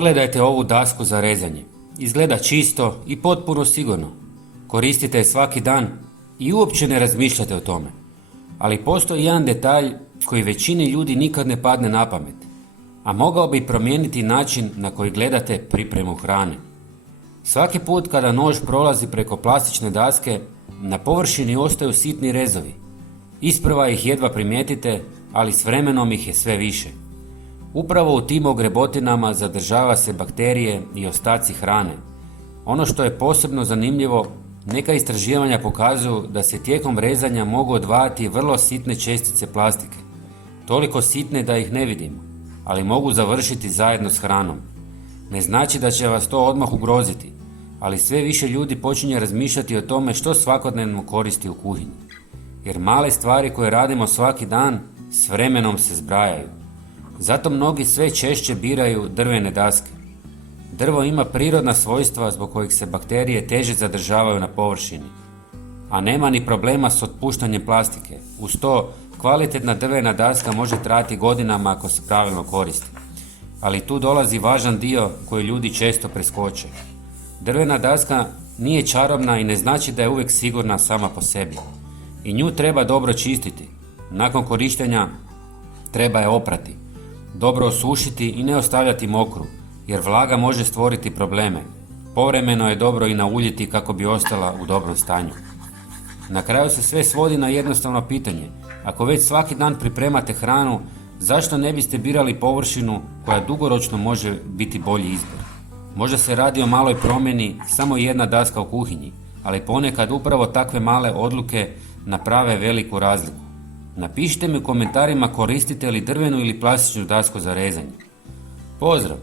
Pogledajte ovu dasku za rezanje. Izgleda čisto i potpuno sigurno. Koristite je svaki dan i uopće ne razmišljate o tome. Ali postoji jedan detalj koji većini ljudi nikad ne padne na pamet, a mogao bi promijeniti način na koji gledate pripremu hrane. Svaki put kada nož prolazi preko plastične daske, na površini ostaju sitni rezovi. Isprva ih jedva primijetite, ali s vremenom ih je sve više. Upravo u tim ogrebotinama zadržava se bakterije i ostaci hrane. Ono što je posebno zanimljivo, neka istraživanja pokazuju da se tijekom rezanja mogu odvajati vrlo sitne čestice plastike. Toliko sitne da ih ne vidimo, ali mogu završiti zajedno s hranom. Ne znači da će vas to odmah ugroziti, ali sve više ljudi počinje razmišljati o tome što svakodnevno koristi u kuhinji. Jer male stvari koje radimo svaki dan s vremenom se zbrajaju. Zato mnogi sve češće biraju drvene daske. Drvo ima prirodna svojstva zbog kojih se bakterije teže zadržavaju na površini, a nema ni problema s otpuštanjem plastike. Uz to, kvalitetna drvena daska može trajati godinama ako se pravilno koristi. Ali tu dolazi važan dio koji ljudi često preskoče. Drvena daska nije čarobna i ne znači da je uvijek sigurna sama po sebi. I nju treba dobro čistiti. Nakon korištenja treba je oprati, dobro osušiti i ne ostavljati mokru, jer vlaga može stvoriti probleme. Povremeno je dobro i nauljiti kako bi ostala u dobrom stanju. Na kraju se sve svodi na jednostavno pitanje. Ako već svaki dan pripremate hranu, zašto ne biste birali površinu koja dugoročno može biti bolji izbor? Možda se radi o maloj promjeni, samo jedna daska u kuhinji, ali ponekad upravo takve male odluke naprave veliku razliku. Napišite mi u komentarima koristite li drvenu ili plastičnu dasku za rezanje. Pozdrav!